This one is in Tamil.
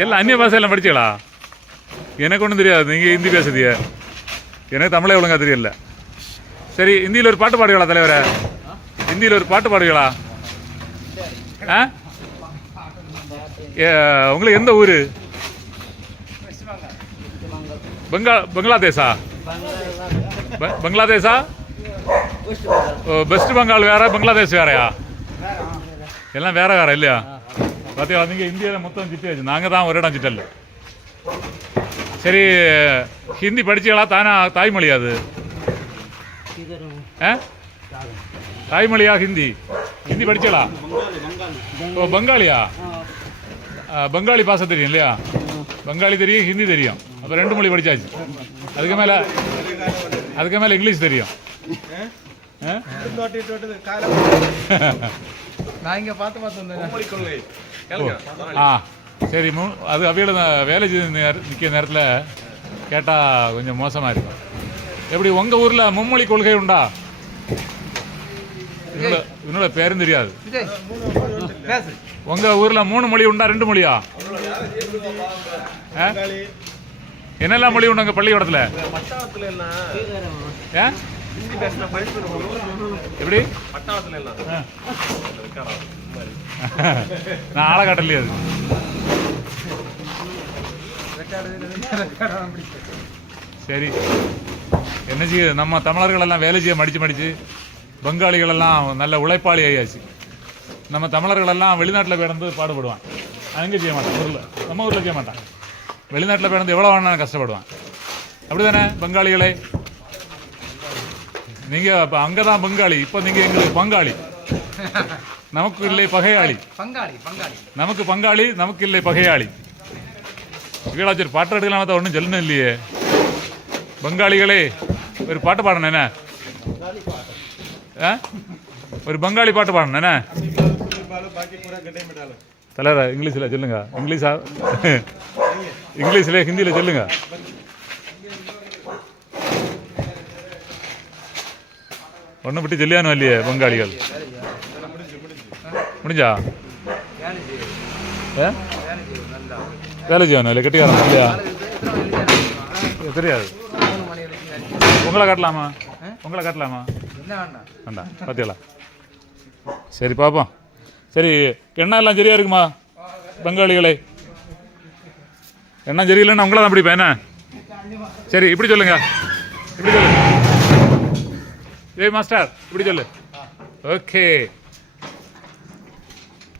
எல்லாம் அந்நிய பாஷையெல்லாம் படிச்சீங்களா? எனக்கு ஒன்றும் தெரியாது, நீங்கள் ஹிந்தி பேசுதிய, எனக்கு தமிழே ஒழுங்கா தெரியல. சரி, ஹிந்தியில் ஒரு பாட்டு பாடுவீங்களா தலைவரை? ஹிந்தியில் ஒரு பாட்டு பாடுவீங்களா? ஆ, உங்களுக்கு எந்த ஊர்? பங்களாதேஷா? பங்களாதேஷா? வெஸ்ட் பெங்கால் வேற, பங்களாதேஷ் வேறையா? எல்லாம் வேற வேற இல்லையா? பார்த்தீங்களா, நீங்கள் இந்தியாவில் மொத்தம் சிட்டியாச்சு, நாங்கள் தான் ஒரு இடம் சிட்டல. சரி, ஹிந்தி படிச்சீங்களா? தாய்மொழி அது? தாய்மொழியா ஹிந்தி? ஹிந்தி படிச்சீங்களா? ஓ, பங்காளியா? பங்காளி பாஷை தெரியும் இல்லையா? பங்காளி தெரியும், ஹிந்தி தெரியும், அப்போ 2 மொழி படித்தாச்சு. அதுக்கு மேலே இங்கிலீஷ் தெரியும். ஆ, சரி. அது அவையோட வேலை நிற்கிற நேரத்தில் கேட்டால் கொஞ்சம் மோசமாக இருக்கும். எப்படி உங்கள் ஊரில் மும்மொழி கொள்கை உண்டா? என்னோட பேரும் தெரியாது. உங்கள் ஊரில் 3 மொழி உண்டா, 2 மொழியா? என்னெல்லாம் மொழி உண்டு உங்கள் பள்ளிக்கூடத்தில்? எப்படி? நான் ஆளை காட்டலையே அது. சரி, என்ன செய்ய, நம்ம தமிழர்கள் எல்லாம் வேலை செய்ய மடிச்சு பங்காளிகள் எல்லாம் நல்ல உழைப்பாளி ஆகியாச்சு. நம்ம தமிழர்கள் எல்லாம் வெளிநாட்டில் போயிடந்து பாடுபடுவான், அங்கே செய்ய மாட்டான். நம்ம ஊரில் செய்ய மாட்டான். வெளிநாட்டில் போயிடந்து எவ்வளோ வேணாலும் கஷ்டப்படுவான். அப்படி தானே பங்காளிகளே? நீங்கள் இப்போ அங்கே தான் பங்காளி, இப்போ நீங்கள் எங்களுக்கு பங்காளி. நமக்கு இல்லை பகையாளி. நமக்கு பங்காளி, நமக்கு இல்லை பகையாளி. வீடாச்சு ஒரு பாட்டு எடுக்கலாம், தான் ஒன்றும் சொல்லணும் இல்லையே. பங்காளிகளே, ஒரு பாட்டு பாடணும் என்ன? ஒரு பங்காளி பாட்டு பாடணும் என்ன? தலைவர இங்கிலீஷில் சொல்லுங்க. இங்கிலீஷில் ஹிந்தியில் சொல்லுங்க. ஒன்றும் விட்டு சொல்லியானோ இல்லையே பங்காளிகள்? முடிஞ்சா வேலை செய்யணும் இல்லை? கெட்டிக்காரன் இல்லையா? தெரியாது. உங்களை காட்டலாமா? வேண்டாம், பார்த்தீங்களா? சரி, பார்ப்போம். சரி, எண்ணெய் எல்லாம் சரியா இருக்குமா பங்காளிகளே? எண்ணெய் சரியில்லைன்னா உங்களை தான் பிடிப்பேன் என்ன? சரி, இப்படி சொல்லுங்க. ஏய் மாஸ்டர், இப்படி சொல்லு. ஓகே.